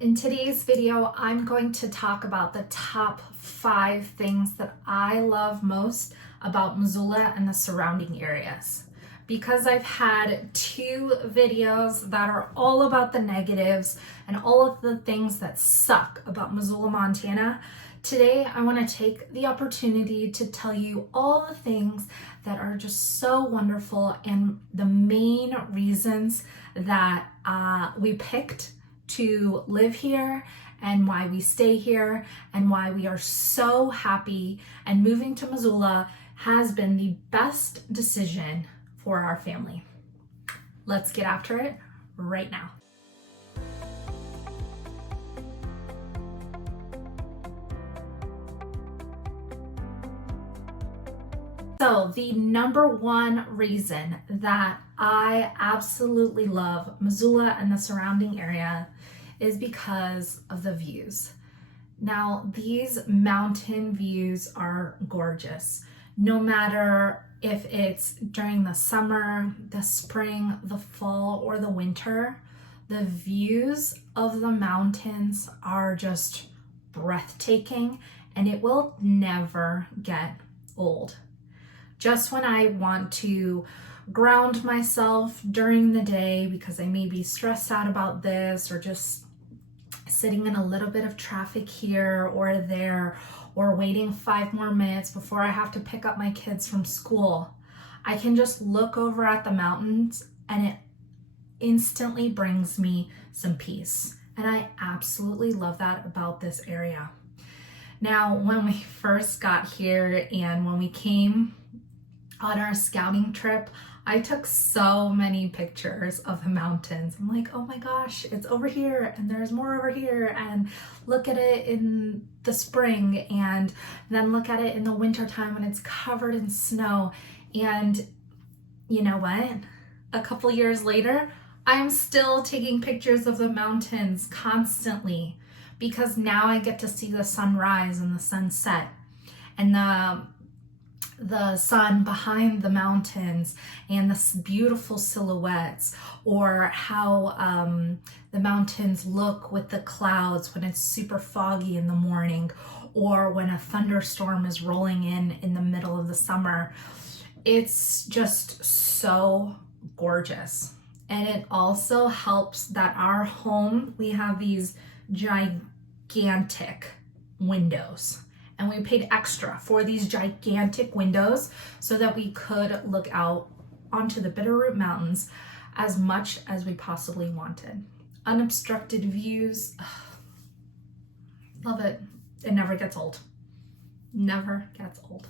In today's video, I'm going to talk about the top 5 things that I love most about Missoula and the surrounding areas. Because I've had 2 videos that are all about the negatives and all of the things that suck about Missoula, Montana, today I want to take the opportunity to tell you all the things that are just so wonderful and the main reasons that we picked to live here and why we stay here and why we are so happy, and moving to Missoula has been the best decision for our family. Let's get after it right now. So the number one reason that I absolutely love Missoula and the surrounding area is because of the views. Now, these mountain views are gorgeous. No matter if it's during the summer, the spring, the fall, or the winter, the views of the mountains are just breathtaking, and it will never get old. Just when I want to ground myself during the day because I may be stressed out about this, or just sitting in a little bit of traffic here or there, or waiting 5 more minutes before I have to pick up my kids from school, I can just look over at the mountains and it instantly brings me some peace. And I absolutely love that about this area. Now, when we first got here and when we came on our scouting trip, I took so many pictures of the mountains. I'm like, oh my gosh, it's over here and there's more over here, and look at it in the spring and then look at it in the winter time when it's covered in snow. And you know what? A couple years later, I'm still taking pictures of the mountains constantly, because now I get to see the sunrise and the sunset and the sun behind the mountains and the beautiful silhouettes, or how the mountains look with the clouds when it's super foggy in the morning, or when a thunderstorm is rolling in the middle of the summer. It's just so gorgeous. And it also helps that our home, we have these gigantic windows. And we paid extra for these gigantic windows so that we could look out onto the Bitterroot Mountains as much as we possibly wanted. Unobstructed views, love it. It never gets old. Never gets old.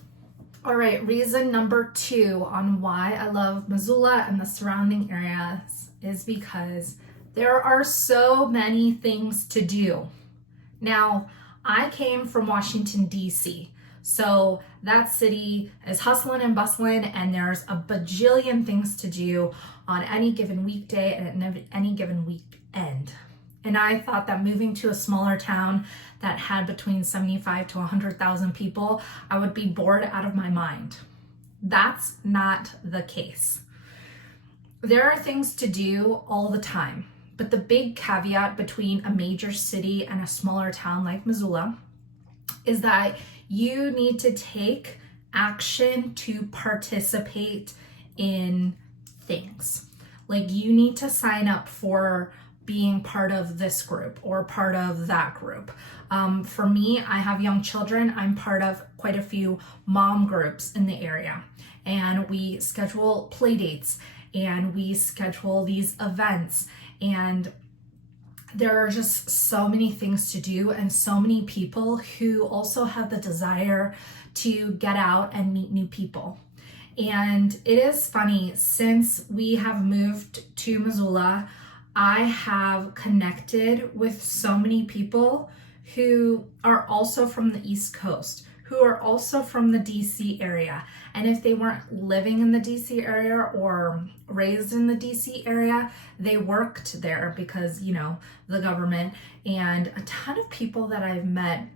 All right, reason number 2 on why I love Missoula and the surrounding areas is because there are so many things to do. Now, I came from Washington, D.C., so that city is hustling and bustling, and there's a bajillion things to do on any given weekday and any given weekend. And I thought that moving to a smaller town that had between 75 to 100,000 people, I would be bored out of my mind. That's not the case. There are things to do all the time. But the big caveat between a major city and a smaller town like Missoula is that you need to take action to participate in things. Like, you need to sign up for being part of this group or part of that group. For me, I have young children. I'm part of quite a few mom groups in the area, and we schedule play dates and we schedule these events. And there are just so many things to do, and so many people who also have the desire to get out and meet new people. And it is funny, since we have moved to Missoula, I have connected with so many people who are also from the East Coast, who are also from the DC area. And if they weren't living in the DC area or raised in the DC area, they worked there because, you know, the government. And a ton of people that I've met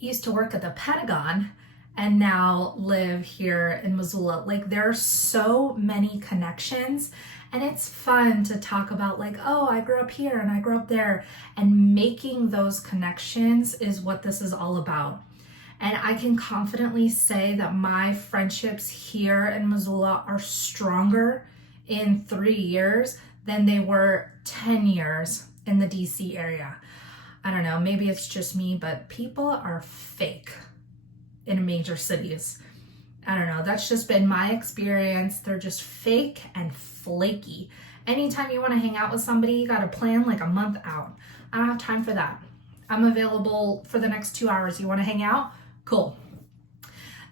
used to work at the Pentagon, and now live here in Missoula. Like, there are so many connections, and it's fun to talk about, like, oh, I grew up here and I grew up there, and making those connections is what this is all about. And I can confidently say that my friendships here in Missoula are stronger in 3 years than they were 10 years in the DC area. I don't know, maybe it's just me, but people are fake in major cities. I don't know, that's just been my experience. They're just fake and flaky. Anytime you want to hang out with somebody, you got to plan like a month out. I don't have time for that. I'm available for the next 2 hours. You want to hang out? Cool.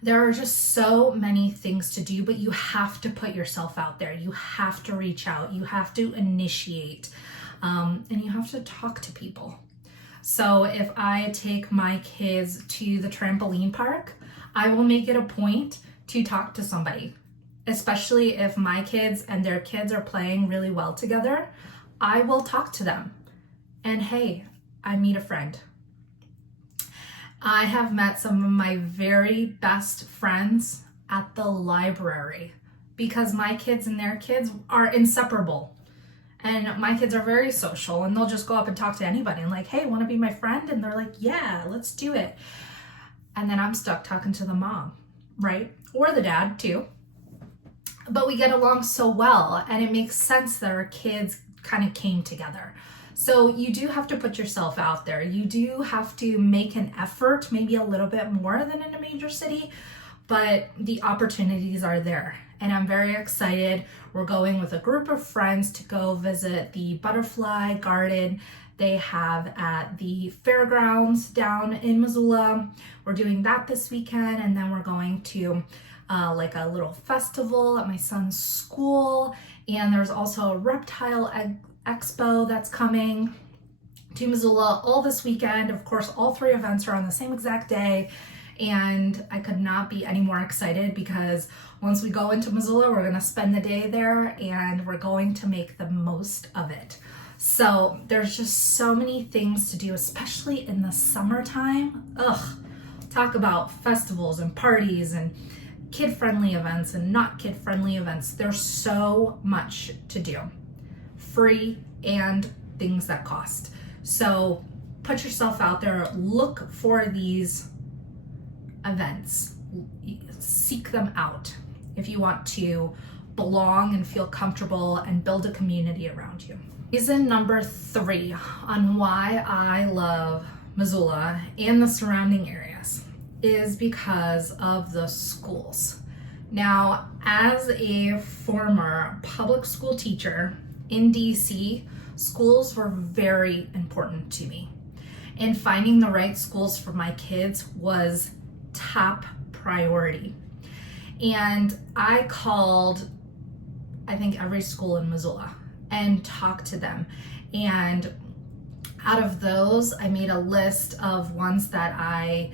There are just so many things to do, but you have to put yourself out there. You have to reach out. You have to initiate, and you have to talk to people. So if I take my kids to the trampoline park, I will make it a point to talk to somebody, especially if my kids and their kids are playing really well together. I will talk to them, and hey, I meet a friend. I have met some of my very best friends at the library because my kids and their kids are inseparable. And my kids are very social, and they'll just go up and talk to anybody and like, hey, want to be my friend? And they're like, yeah, let's do it. And then I'm stuck talking to the mom, right? Or the dad too. But we get along so well, and it makes sense that our kids kind of came together. So you do have to put yourself out there. You do have to make an effort, maybe a little bit more than in a major city, but the opportunities are there. And I'm very excited. We're going with a group of friends to go visit the butterfly garden they have at the fairgrounds down in Missoula. We're doing that this weekend, and then we're going to like a little festival at my son's school. And there's also a reptile expo that's coming to Missoula all this weekend. Of course, all 3 events are on the same exact day, and I could not be any more excited because once we go into Missoula, we're gonna spend the day there and we're going to make the most of it. So there's just so many things to do, especially in the summertime. Talk about festivals and parties and kid-friendly events and not kid-friendly events. There's so much to do. Free and things that cost. So put yourself out there, look for these events, seek them out if you want to belong and feel comfortable and build a community around you. Reason number 3 on why I love Missoula and the surrounding areas is because of the schools. Now, as a former public school teacher in DC, schools were very important to me. And finding the right schools for my kids was top priority. And I called, I think, every school in Missoula and talked to them. And out of those, I made a list of ones that I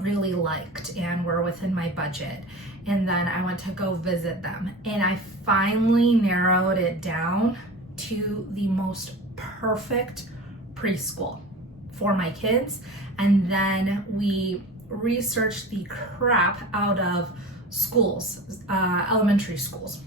really liked and were within my budget. And then I went to go visit them. And I finally narrowed it down to the most perfect preschool for my kids. And then we researched the crap out of schools, elementary schools.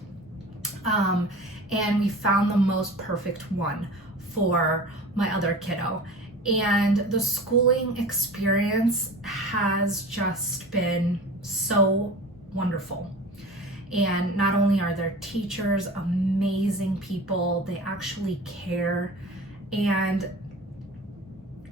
And we found the most perfect one for my other kiddo. And the schooling experience has just been so wonderful. And not only are their teachers amazing people, they actually care. And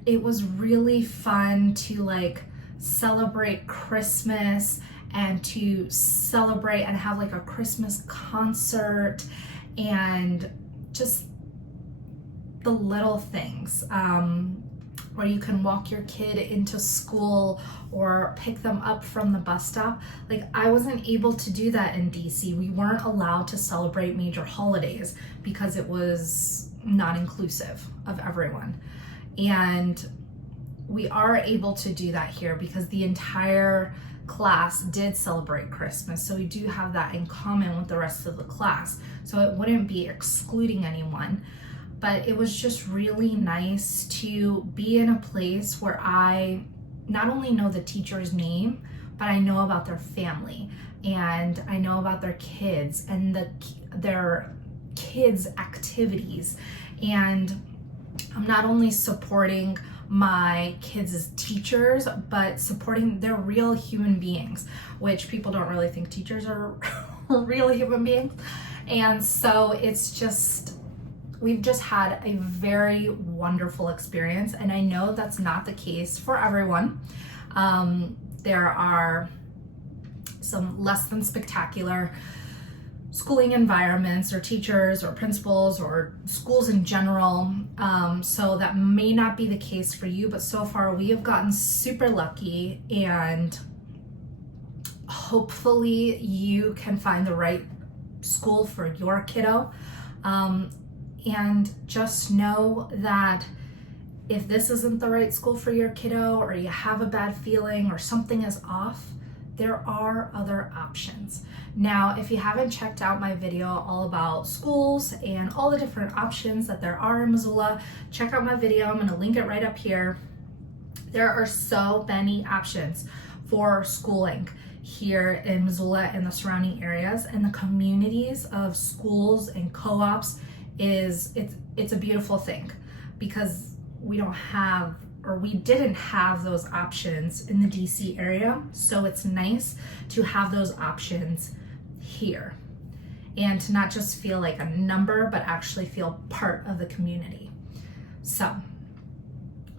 it was really fun to like celebrate Christmas and to celebrate and have like a Christmas concert and just the little things where you can walk your kid into school or pick them up from the bus stop. Like, I wasn't able to do that in DC. We weren't allowed to celebrate major holidays because it was not inclusive of everyone. And we are able to do that here because the entire class did celebrate Christmas. So we do have that in common with the rest of the class. So it wouldn't be excluding anyone. But it was just really nice to be in a place where I not only know the teacher's name, but I know about their family, and I know about their kids and their kids' activities. And I'm not only supporting my kids as teachers, but supporting their real human beings, which people don't really think teachers are real human beings. And so we've just had a very wonderful experience. And I know that's not the case for everyone. There are some less than spectacular schooling environments or teachers or principals or schools in general. So that may not be the case for you, but so far we have gotten super lucky, and hopefully you can find the right school for your kiddo. And just know that if this isn't the right school for your kiddo, or you have a bad feeling or something is off, there are other options. Now, if you haven't checked out my video all about schools and all the different options that there are in Missoula, check out my video. I'm going to link it right up here. There are so many options for schooling here in Missoula and the surrounding areas, and the communities of schools and co-ops it's a beautiful thing, because we didn't have those options in the DC area. So it's nice to have those options here, and to not just feel like a number, but actually feel part of the community. So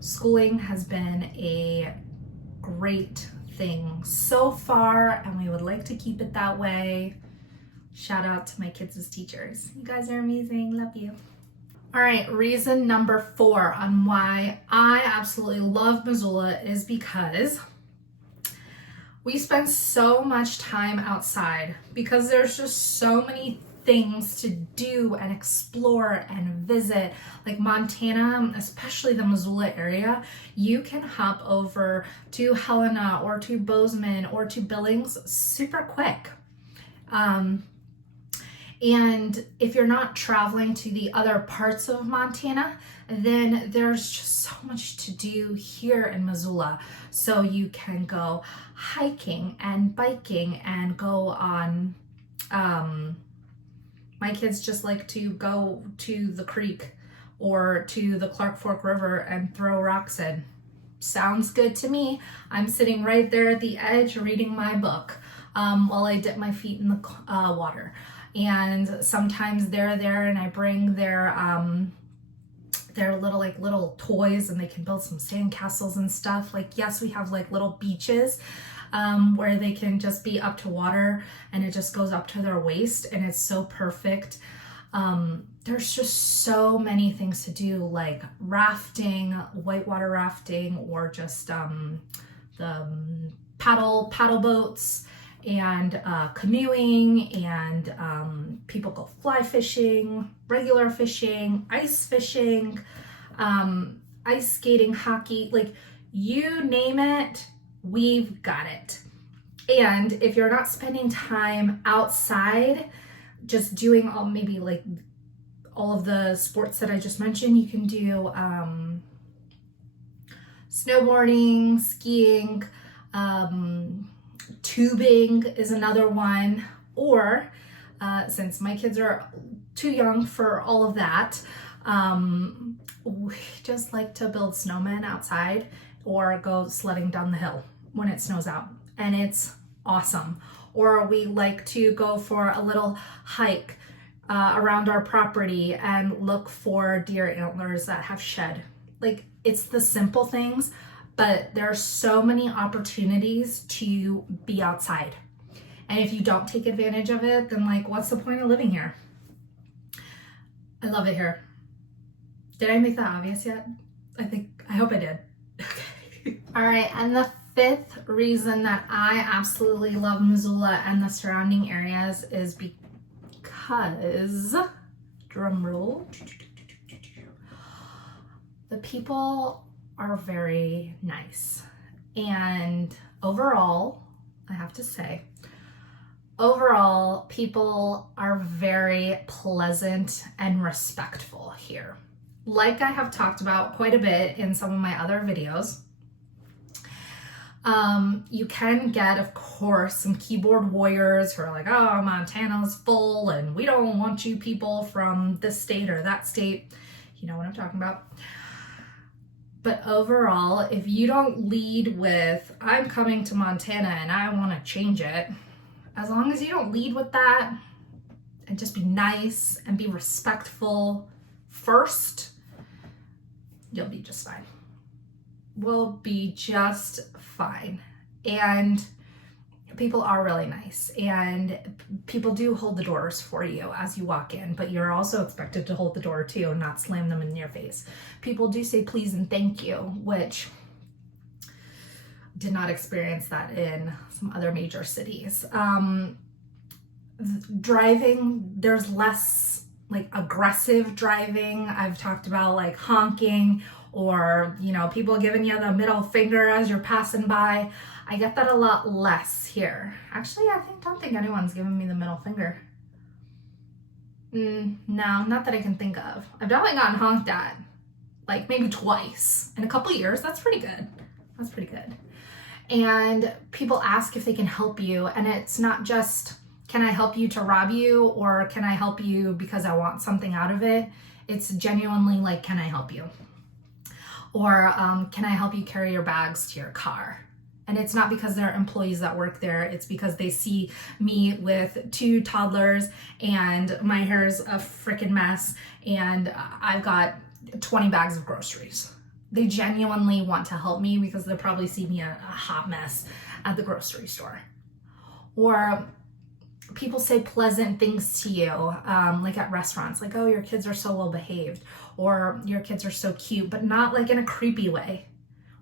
schooling has been a great thing so far, and we would like to keep it that way. Shout out to my kids as teachers. You guys are amazing. Love you. All right, reason number 4 on why I absolutely love Missoula is because we spend so much time outside, because there's just so many things to do and explore and visit. Like Montana, especially the Missoula area, you can hop over to Helena or to Bozeman or to Billings super quick. And if you're not traveling to the other parts of Montana, then there's just so much to do here in Missoula. So you can go hiking and biking and go on, my kids just like to go to the creek or to the Clark Fork River and throw rocks in. Sounds good to me. I'm sitting right there at the edge reading my book while I dip my feet in the water. And sometimes they're there and I bring their little toys, and they can build some sand castles and stuff. Like, yes, we have like little beaches where they can just be up to water, and it just goes up to their waist, and it's so perfect. There's just so many things to do, like rafting, whitewater rafting, or just the paddle boats, and canoeing, and people go fly fishing, regular fishing, ice fishing, ice skating, hockey, like you name it, we've got it. And if you're not spending time outside just doing maybe like all of the sports that I just mentioned, you can do snowboarding, skiing, tubing is another one, or since my kids are too young for all of that, we just like to build snowmen outside or go sledding down the hill when it snows out, and it's awesome. Or we like to go for a little hike around our property and look for deer antlers that have shed. Like, it's the simple things, but there are so many opportunities to be outside. And if you don't take advantage of it, then like, what's the point of living here? I love it here. Did I make that obvious yet? I hope I did. Okay. All right, and the 5th reason that I absolutely love Missoula and the surrounding areas is because, drum roll, the people are very nice. And overall, I have to say, overall, people are very pleasant and respectful here. Like I have talked about quite a bit in some of my other videos, You can get, of course, some keyboard warriors who are like, oh, Montana's full and we don't want you people from this state or that state. You know what I'm talking about. But overall, if you don't lead with, I'm coming to Montana and I want to change it, as long as you don't lead with that and just be nice and be respectful first, you'll be just fine. We'll be just fine. And people are really nice, and people do hold the doors for you as you walk in, but you're also expected to hold the door too and not slam them in your face. People do say please and thank you, which did not experience that in some other major cities. Driving, there's less like aggressive driving. I've talked about like honking or, you know, people giving you the middle finger as you're passing by. I get that a lot less here. Actually, don't think anyone's giving me the middle finger. No, not that I can think of. I've definitely gotten honked at, like maybe twice in a couple years. That's pretty good. That's pretty good. And people ask if they can help you, and it's not just, can I help you to rob you, or can I help you because I want something out of it? It's genuinely like, can I help you? Or can I help you carry your bags to your car? And it's not because they're employees that work there. It's because they see me with 2 toddlers and my hair's a freaking mess and I've got 20 bags of groceries. They genuinely want to help me because they'll probably see me a hot mess at the grocery store. Or people say pleasant things to you, like at restaurants, like, oh, your kids are so well behaved, or your kids are so cute, but not like in a creepy way,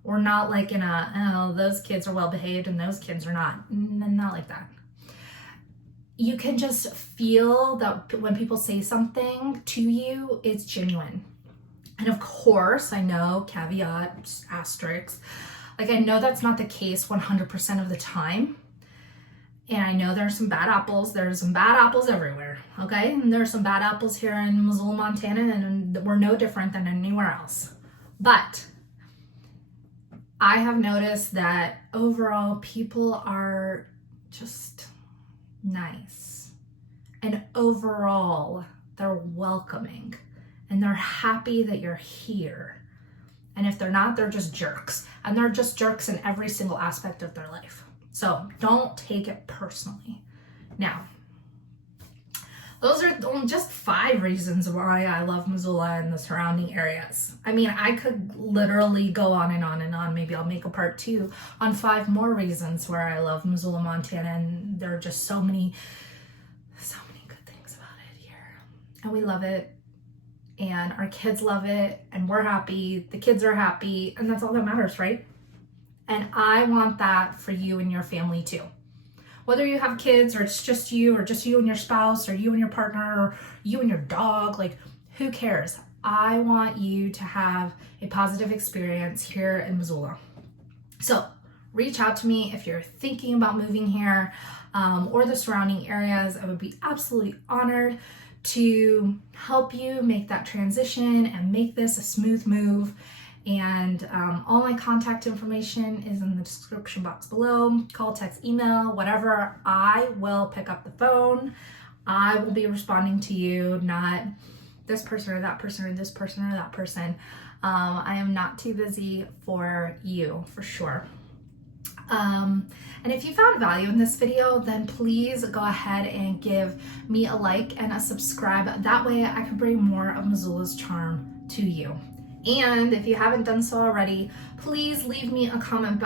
or not like in a, oh, those kids are well behaved and those kids are not like that. You can just feel that when people say something to you, it's genuine. And of course, I know, caveat, asterisk, like I know that's not the case 100% of the time. And I know there's some bad apples. There's some bad apples everywhere, okay? And there's some bad apples here in Missoula, Montana, and we're no different than anywhere else. But I have noticed that overall people are just nice. And overall, they're welcoming. And they're happy that you're here. And if they're not, they're just jerks. And they're just jerks in every single aspect of their life. So don't take it personally. Now, those are just 5 reasons why I love Missoula and the surrounding areas. I mean, I could literally go on and on and on. Maybe I'll make a part 2 on 5 more reasons where I love Missoula, Montana. And there are just so many good things about it here. And we love it. And our kids love it. And we're happy. The kids are happy. And that's all that matters, right? And I want that for you and your family too. Whether you have kids or it's just you and your spouse or you and your partner or you and your dog, like who cares? I want you to have a positive experience here in Missoula. So reach out to me if you're thinking about moving here or the surrounding areas. I would be absolutely honored to help you make that transition and make this a smooth move. And all my contact information is in the description box below. Call, text, email, whatever. I will pick up the phone. I will be responding to you, not this person or that person or this person or that person. I am not too busy for you, for sure. And if you found value in this video, then please go ahead and give me a like and a subscribe. That way I can bring more of Missoula's charm to you. And if you haven't done so already, please leave me a comment.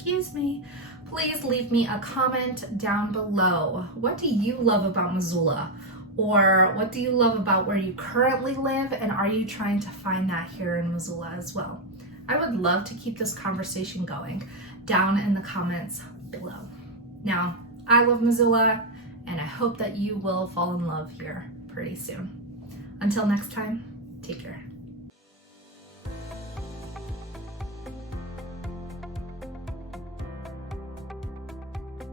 Please leave me a comment down below. What do you love about Missoula? Or what do you love about where you currently live? And are you trying to find that here in Missoula as well? I would love to keep this conversation going down in the comments below. Now, I love Missoula, and I hope that you will fall in love here pretty soon. Until next time, take care.